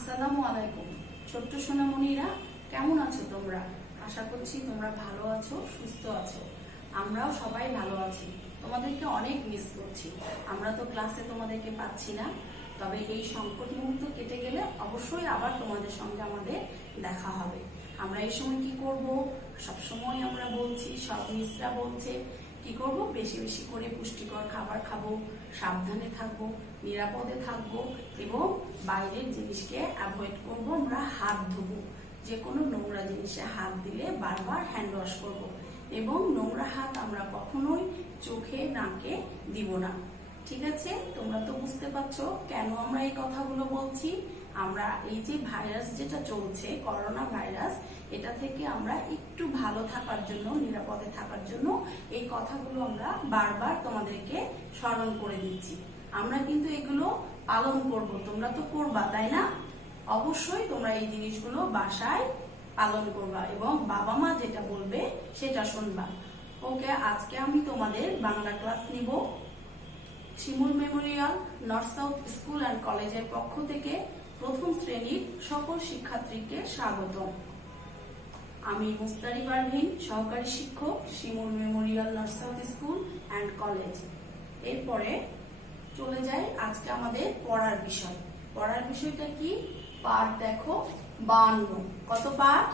আসসালামু আলাইকুম ছোট্ট সোনামণিরা, কেমন আছো তোমরা? আশা করছি তোমরা ভালো আছো, সুস্থ আছো। আমরাও সবাই ভালো আছি। তোমাদেরকে অনেক মিস করছি। আমরা তো ক্লাসে তোমাদেরকে পাচ্ছি না, তবে এই সংকট মুহূর্ত কেটে গেলে অবশ্যই আবার তোমাদের সঙ্গে আমাদের দেখা হবে। আমরা এই সময় কি করব? সবসময় আমরা বলছি, সব মিসরা বলছে কি করব, বেশি বেশি করে পুষ্টিকর খাবার খাবো, সাবধানে থাকবো, নিরাপদে থাকবো এবং বাইরের জিনিসকে অ্যাভয়েড করব। আমরা হাত ধোবো, যে কোনো নোংরা জিনিসে হাত দিলে বারবার হ্যান্ড ওয়াশ করবো এবং নোংরা হাত আমরা কখনোই চোখে নাকে দিব না। ঠিক আছে? তোমরা তো বুঝতে পারছো কেন আমরা এই কথাগুলো বলছি। আমরা এই যে ভাইরাস যেটা চলছে, করোনা ভাইরাস, এটা থেকে আমরা একটু ভালো থাকার জন্য, নিরাপদে থাকার জন্য এই কথাগুলো আমরা বারবার তোমাদেরকে স্মরণ করে দিচ্ছি। আমরা কিন্তু এগুলো পালন করব, তোমরা তো করবা, তাই না? অবশ্যই তোমরা এই জিনিসগুলো বাসায় পালন করবা এবং বাবা মা যেটা বলবে সেটা শুনবা। ওকে, আজকে আমি তোমাদের বাংলা ক্লাস নিব। Shimul memorial north south school and কলেজের পক্ষ থেকে প্রথম শ্রেণীর সকল শিক্ষার্থীকে স্বাগতম। আমি মুস্তারি পারভিন, সহকারী শিক্ষক, Shimul memorial north south school and college. এরপরে চলে যাই আজকে আমাদের পড়ার বিষয়। পড়ার বিষয়টা কি? পাঠ দেখো 52। কত পাঠ?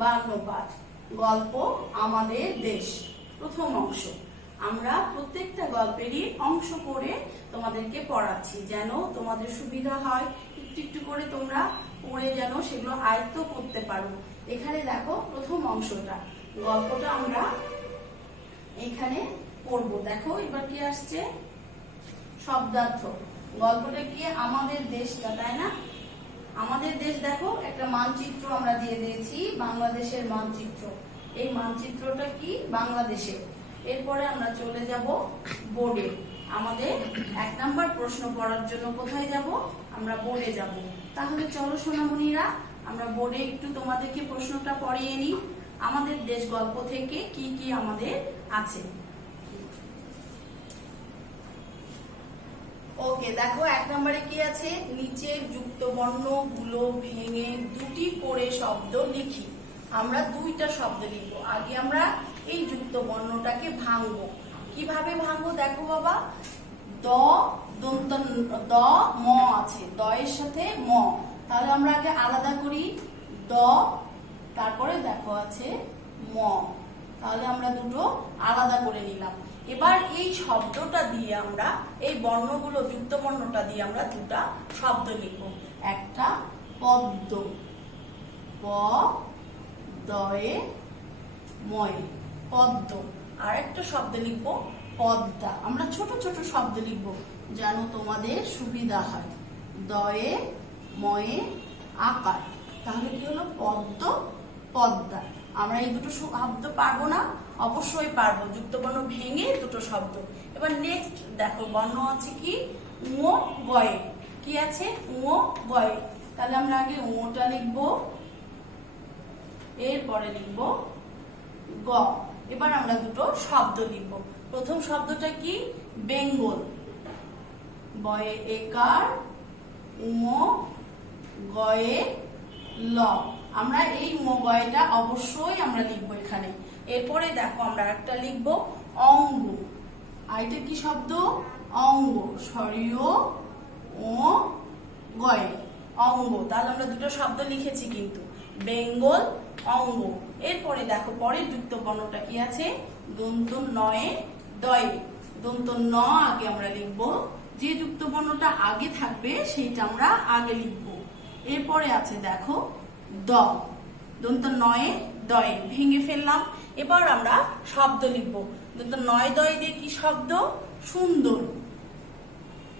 52 পাঠ। গল্প আমাদের দেশ, প্রথম অংশ। আমরা প্রত্যেকটা গল্পেরই অংশ করে তোমাদেরকে পড়াচ্ছি, যেন তোমাদের সুবিধা হয়, একটু একটু করে তোমরা পড়ে যেন সেগুলো আয়ত্ত করতে পারো। এখানে দেখো প্রথম অংশটা, গল্পটা আমরা এখানে পড়বো। দেখো এবার কি আসছে? শব্দার্থ। গল্পটা কি? আমাদের দেশটা, তাই না? আমাদের দেশ দেখো, একটা মানচিত্র আমরা দিয়ে দিয়েছি, বাংলাদেশের মানচিত্র। এই মানচিত্রটা কি? বাংলাদেশের। এরপরে আমরা চলে যাব বোর্ডে। আমাদের 1 নাম্বার প্রশ্ন পড়ার জন্য কোথায় যাব? আমরা বোর্ডে যাব। তাহলে চলো সোনামণিরা, আমরা বোর্ডে একটু তোমাদেরকে প্রশ্নটা পড়িয়ে নিই। আমাদের দেশ গল্প থেকে কি কি আমাদের আছে। ওকে, দেখো 1 নম্বরে কি আছে? নিচের যুক্ত বর্ণগুলো ভেঙে দুটি করে শব্দ লিখি। আমরা 2টা শব্দ লিখবো। আগে আমরা এই যুক্ত বর্ণটাকে ভাঙবো। কিভাবে ভাঙবো? দেখো বাবা, দ দ ম আছে, দ এর সাথে ম। তাহলে আমরা আগে আলাদা করি, দ, তারপরে দেখো আছে ম। তাহলে আমরা দুটো আলাদা করে নিলাম। এবার এই শব্দটা দিয়ে আমরা, এই বর্ণগুলো যুক্ত বর্ণটা দিয়ে আমরা 2টা শব্দ লিখব। একটা পদ্ম, প দয়ে ময়ে, পদ্ম। আর একটা শব্দ লিখব পদ্মা। আমরা ছোট ছোট শব্দ লিখব যেন তোমাদের সুবিধা হয়। দয়ে ময়ে আকার। তাহলে কি হলো? পদ্ম, পদ্মা। আমরা এই দুটো শব্দ পারবো না? অবশ্যই পারবো, যুক্ত বর্ণ ভেঙে 2টো শব্দ। এবার নেক্সট দেখো, বর্ণ আছে কি? উ গয়ে। কি আছে? উ গয়ে। তাহলে আমরা আগে উটা লিখবো, এরপরে লিখবো গ। এবার আমরা 2টো শব্দ লিখবো। প্রথম শব্দটা কি? বেঙ্গল, বয়ে একার, উম গয়ে ল। আমরা এই গয়েটা অবশ্যই আমরা লিখবো এখানে। এরপরে দেখো আমরা একটা লিখবো অঙ্গ। আর এটা কি শব্দ? অঙ্গ, সরিয় ও গয়ে, অঙ্গ। তাহলে আমরা 2টো শব্দ লিখেছি কিন্তু, বেঙ্গল, অঙ্গ। এরপরে দেখো পরের যুক্ত বর্ণটা কি আছে? দন্ত নয়ে দয়ে। দন্ত ন আগে আমরা লিখবো, যে যুক্ত বর্ণটা আগে থাকবে সেইটা আমরা আগে লিখবো। এরপরে আছে দেখো দ, দন্ত নয়ে দয়ে, ভেঙে ফেললাম। এবার আমরা শব্দ লিখবো। দন্ত নয় দয়ে দিয়ে কি শব্দ? সুন্দর।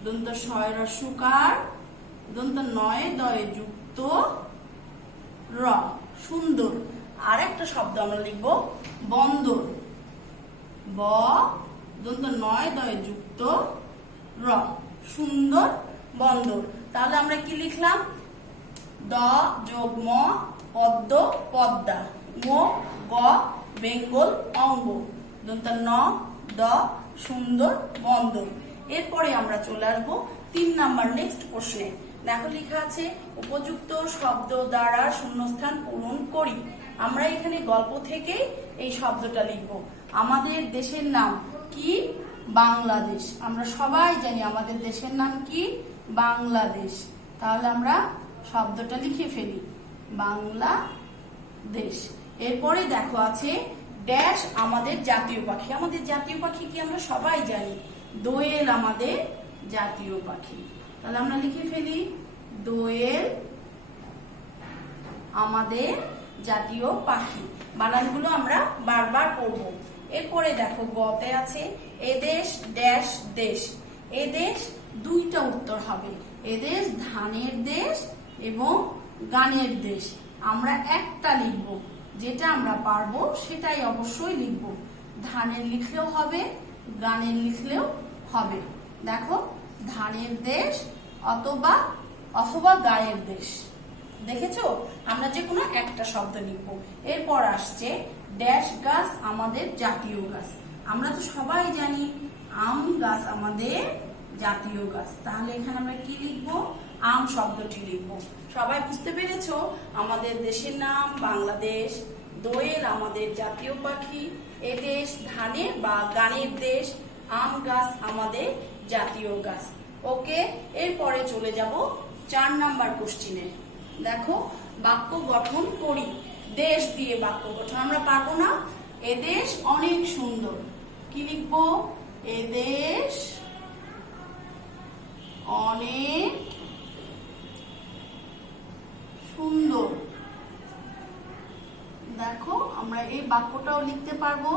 দন্ত শয় রসুকার, দন্ত নয়ে দয়ে যুক্ত র, সুন্দর। আর একটা শব্দ আমরা লিখবো বন্দর, ব দন্ত নয় দয়ে যুক্ত র, সুন্দর, বন্দর। তাহলে আমরা কি লিখলাম? দ যোগ ম, পদ্ম, পদ্মা, ম গ বেঙ্গল, অঙ্গ, দন্ত ন দ সুন্দর, বন্দর। এরপরে আমরা চলে আসবো 3 নাম্বার নেক্সট প্রশ্নে। দেখো লেখা আছে উপযুক্ত শব্দ দ্বারা শূন্যস্থান পূরণ করি। আমরা এখানে গল্প থেকে এই শব্দটা লিখব। আমাদের দেশের নাম কি? বাংলাদেশ। আমরা সবাই জানি আমাদের দেশের নাম কি? বাংলাদেশ। তাহলে আমরা শব্দটা লিখে ফেলি, বাংলাদেশ। এরপরে দেখো আছে ড্যাশ আমাদের জাতীয় পাখি। আমাদের জাতীয় পাখি কি? আমরা সবাই জানি দোয়েল আমাদের জাতীয় পাখি। তাহলে আমরা লিখে ফেলি দোয়েল আমাদের জাতীয় পাখি। বানানগুলো আমরা বারবার পড়বো। এরপরে দেখো গতে আছে এদেশ ড্যাশ দেশ। এদেশ দুইটা উত্তর হবে, এদেশ ধানের দেশ এবং গানের দেশ। আমরা একটা লিখব, যেটা আমরা পারবো সেটাই অবশ্যই লিখব। ধানের লিখলেও হবে, গানের লিখলেও হবে। দেখো ধানের দেশ অথবা অথবা গায়ের দেশ। দেখেছো? আমরা যে কোনো একটা শব্দ লিখব। এরপর আসছে ড্যাশ গাছ আমাদের জাতীয় গাছ। আমরা তো সবাই জানি আম গাছ আমাদের জাতীয় গাছ। তাহলে এখানে আমরা কি লিখব? আম শব্দটি লিখব। সবাই বুঝতে পেরেছো? আমাদের দেশের নাম বাংলাদেশ, দোয়েল আমাদের জাতীয় পাখি, এদেশ ধানের বা গানের দেশ, আম গাছ আমাদের জাতীয় গাছ। ওকে, এরপরে চলে যাব 4 নাম্বার কোশ্চিনে। দেখো বাক্য গঠন করি। দেশ দিয়ে বাক্য গঠন আমরা পারবো না। এদেশ অনেক সুন্দর। কি লিখবো? এদেশ অনেক সুন্দর। দেখো আমরা এই বাক্যটাও লিখতে পারবো।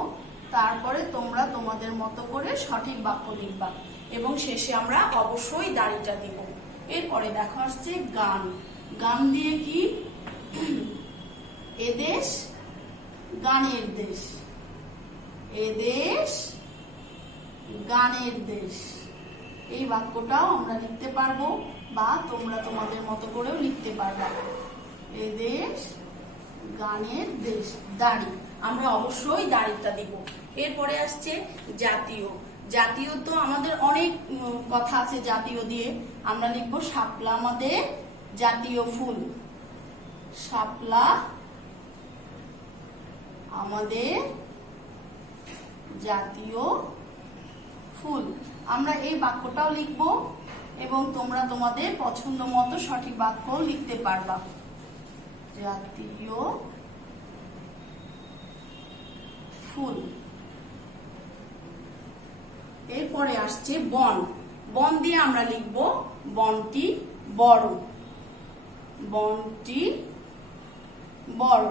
তারপরে তোমরা তোমাদের মতো করে সঠিক বাক্য লিখবা এবং শেষে আমরা অবশ্যই দাড়িটা দিব। এরপরে দেখো আসছে গান। গান দিয়ে কি? এদেশ গানের দেশ, এদেশ গানের দেশ। এই বাক্যটাও আমরা লিখতে পারবো বা তোমরা তোমাদের মতো করেও লিখতে পারবা। এদেশ গানের দেশ। দাড়ি আমরা অবশ্যই দাড়িটা দিব। এরপরে আসছে জাতীয়। জাতীয় তো আমাদের অনেক কথা আছে জাতীয় দিয়ে। আমরা লিখবো শাপলা আমাদের জাতীয় ফুল। শাপলা আমাদের জাতীয় ফুল। আমরা এই বাক্যটাও লিখব এবং তোমরা তোমাদের পছন্দ মতো সঠিক বাক্য লিখতে পারবা। জাতীয় ফুল। এরপরে আসছে বন। বন দিয়ে আমরা লিখব বনটি বড়। বনটি বড়।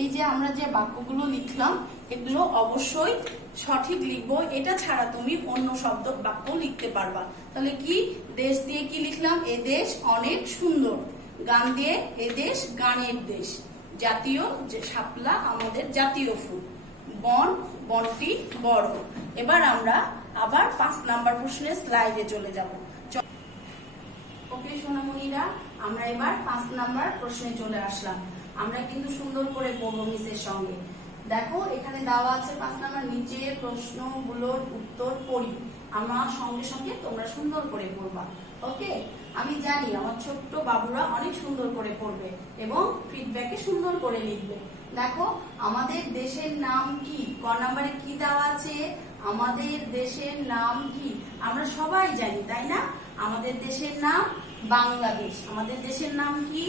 এই যে আমরা যে বাক্যগুলো লিখলাম এগুলো অবশ্যই সঠিক লিখবো। এটা ছাড়া তুমি অন্য শব্দ বাক্য লিখতে পারবা। তাহলে কি? দেশ দিয়ে কি লিখলাম? এদেশ অনেক সুন্দর। গান দিয়ে এদেশ গানের দেশ। জাতীয় যে শাপলা আমাদের জাতীয় ফুল। বন বনটি বড়। এবার আমরা আবার 5 নাম্বার প্রশ্নের স্লাইডে চলে যাব। ওকে সোনামণিরা, আমরা এবার 5 নাম্বার প্রশ্নে চলে আসলাম। আমরা কিন্তু সুন্দর করে পড়বো মিসের সঙ্গে। দেখো এখানে দেওয়া আছে 5 নাম্বার, নিচে প্রশ্নগুলোর উত্তর পড়ি। আমার সঙ্গে সঙ্গে তোমরা সুন্দর করে পড়বা। ওকে, আমি জানি আমার ছোট্ট বাবুরা অনেক সুন্দর করে পড়বে এবং ফিডব্যাকে সুন্দর করে লিখবে। দেখো আমাদের দেশের নাম কি? ক নাম্বারে কি দেওয়া আছে? আমাদের দেশের নাম কি? আমরা সবাই জানি, তাই না? আমাদের দেশের নাম বাংলাদেশ। আমাদের দেশের নাম কি?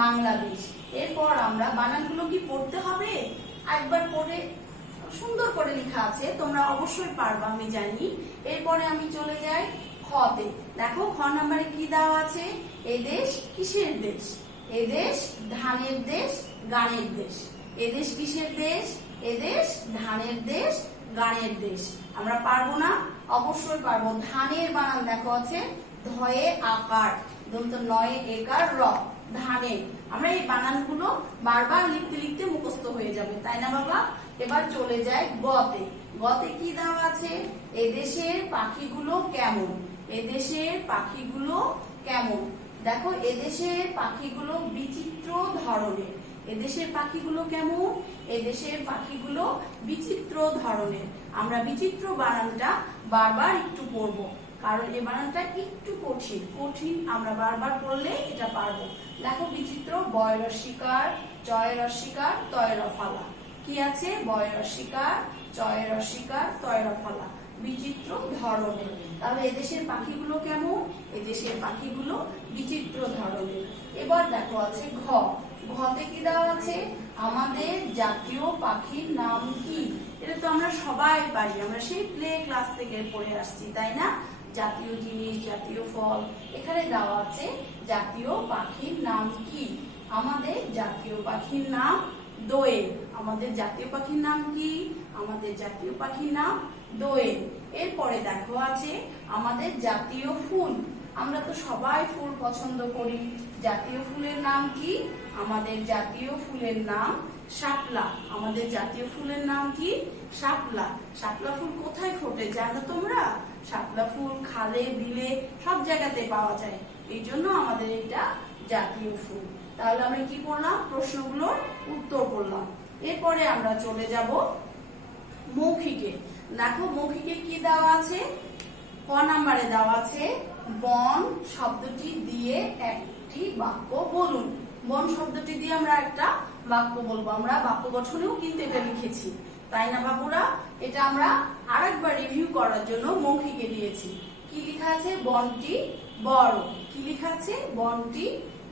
বাংলাদেশ। এরপর আমরা বানানগুলো কি পড়তে হবে? একবার পড়ে সুন্দর করে লেখা আছে, তোমরা অবশ্যই পারবা আমি জানি। এরপরে আমি চলে যাই খতে। দেখো খ নাম্বারে কি দেওয়া আছে? এদেশ কিসের দেশ? এদেশ ধানের দেশ গানের দেশ। এদেশ কিসের দেশ? এদেশ ধানের দেশ গানের দেশ। আমরা পারবো না? অবশ্যই পারবো। ধানের বানান দেখো আছে ধয়ে আকার, দন্ত নয়ে একার র, ধানের। আমরা এই বানানগুলো বারবার লিখতে লিখতে মুখস্থ হয়ে যাবে, তাই না বাবা? এবার চলে যায় গতে। গতে কি দেওয়া আছে? এদেশের পাখিগুলো কেমন? এদেশের পাখিগুলো কেমন? দেখো এদেশের পাখিগুলো বিচিত্র ধরনের। এদেশের পাখিগুলো কেমন? এদেশের পাখিগুলো বিচিত্র ধরনের। আমরা বিচিত্র বানানটা বারবার একটু পড়বো, কারণ এই বানানটা একটু কঠিন আমরা বারবার পড়লে এটা পারবো। দেখো বিচিত্র, বয় রস্যিকার, জয় রস্যিকার, তয় রফালা। কি আছে? বয় রস্যিকার, জয় রস্যিকার, তয় রফালা। বিচিত্র ধরনের। তাহলে এদেশের পাখিগুলো কেমন? এদেশের পাখিগুলো বিচিত্র ধরনের। এবার দেখো আছে ঘ। ঘতে কি দেওয়া আছে? আমাদের জাতীয় পাখির নাম কি? এটা তো আমরা সবাই পারি, আমরা সেই প্লে ক্লাস থেকে পড়ে আসছি, তাই না? জাতীয় জিনিস, জাতীয় ফল, এখানে দেওয়া আছে জাতীয় পাখির নাম কি? আমাদের জাতীয় পাখির নাম দোয়েল। আমাদের জাতীয় পাখির নাম কি? আমাদের জাতীয় পাখির নাম দোয়েল। এরপরে দেখো আছে আমাদের জাতীয় ফুল। আমরা তো সবাই ফুল পছন্দ করি। জাতীয় ফুলের নাম কি? আমাদের জাতীয় ফুলের নাম শাপলা। আমাদের জাতীয় ফুলের নাম কি? শাপলা। শাপলা ফুল কোথায় ফোটে জানো তোমরা? শাপলা ফুল খালে, বিলে সব জায়গাতে পাওয়া যায়, এই জন্য আমাদের এটা জাতীয় ফুল। তাহলে আমরা কি করলাম? প্রশ্নগুলোর উত্তর করলাম। এরপরে আমরা চলে যাব মৌখিকে। দেখো মৌখিকে কি দেওয়া আছে? ক নাম্বারে দেওয়া আছে বন শব্দটি দিয়ে একটি বাক্য বলুন। বন শব্দটি দিয়ে আমরা একটা বাক্য বলবো। আমরা বাক্য গঠনেও কিন্তু এটা লিখেছি, তাই না বাবুরা? এটা আমরা আরেকবার রিভিউ করার জন্য মৌখিকে দিয়েছি। কি লেখা আছে? বনটি বড়। কি লেখা আছে? বনটি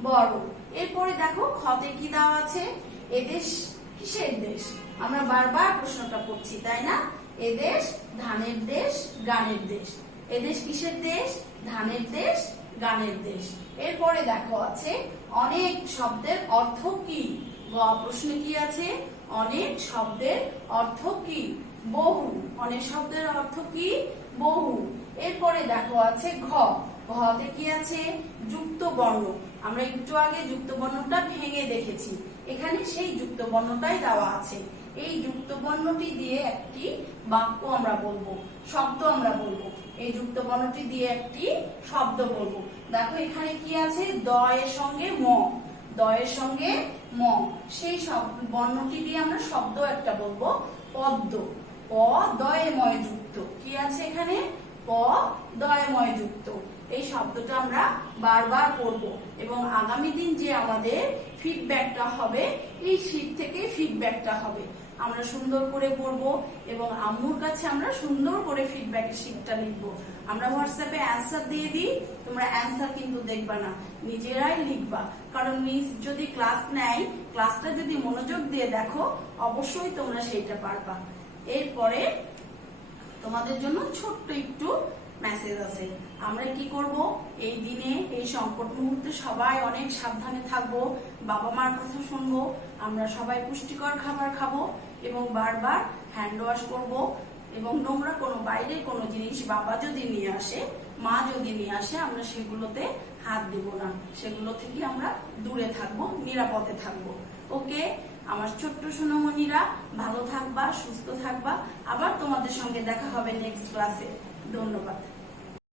বড়। এরপরে দেখো খতে কি দেওয়া আছে? এদেশ কিসের দেশ? আমরা বারবার প্রশ্নটা করছি, তাই না? এদেশ ধানের দেশ, গানের দেশ। এদেশ কিসের দেশ? ধানের দেশ, গানের দেশ। এরপরে দেখো আছে অনেক শব্দের অর্থ কি? গ প্রশ্নে কি আছে? অনেক শব্দের অর্থ কি? বহু। অনেক শব্দের অর্থ কি? বহু। এরপরে দেখো আছে ঘ। ঘতে কি আছে? যুক্ত বর্ণ। আমরা একটু আগে যুক্ত বর্ণটা ভেঙে দেখেছি, এখানে সেই যুক্ত বর্ণটাই দেওয়া আছে। এই যুক্ত বর্ণটি দিয়ে একটি বাক্য আমরা বলবো, শব্দ আমরা বলবো। এই যুক্ত বর্ণটি দিয়ে একটি শব্দ বলবো। দেখো এখানে কি আছে? দ এর সঙ্গে ম। দ এর সঙ্গে ম। সেই বর্ণটি দিয়ে আমরা শব্দ একটা বলবো, পদ্ম। প দয়ময় যুক্ত। কি আছে এখানে? প দয়ময় যুক্ত। এই শব্দটা আমরা বারবার পড়ব এবং আগামী দিন যে আমাদের ফিডব্যাকটা হবে, এই শীট থেকে ফিডব্যাকটা হবে। আমরা সুন্দর করে পড়বো এবং আম্মুর কাছে আমরা সুন্দর করে ফিডব্যাকের শীটটা লিখবো। আমরা হোয়াটসঅ্যাপে অ্যান্সার দিয়ে দিই, তোমরা অ্যান্সার কিন্তু দেখবা না, নিজেরাই লিখবা। কারণ মিস যদি ক্লাস নেয়, ক্লাসটা যদি মনোযোগ দিয়ে দেখো, অবশ্যই তোমরা সেইটা পারবা। এরপরে তোমাদের জন্য ছোট্ট একটু মেসেজ আছে। আমরা কি করব? এই দিনে, এই সংকট মুহূর্তে সবাই অনেক সাবধানে থাকবো, বাবা মার কথা শুনবো, আমরা সবাই পুষ্টিকর খাবার খাবো এবং বারবার হ্যান্ড ওয়াশ করব এবং নোংরা কোনো বাইরে কোনো জিনিস বাবা যদি নিয়ে আসে, মা যদি নিয়ে আসে, আমরা সেগুলোতে হাত দেব না। সেগুলো থেকে আমরা দূরে থাকবো, নিরাপদে থাকবো। ওকে আমার ছোট্ট সোনামণিরা, ভালো থাকবা, সুস্থ থাকবা। আবার তোমাদের সঙ্গে দেখা হবে নেক্সট ক্লাসে। ধন্যবাদ।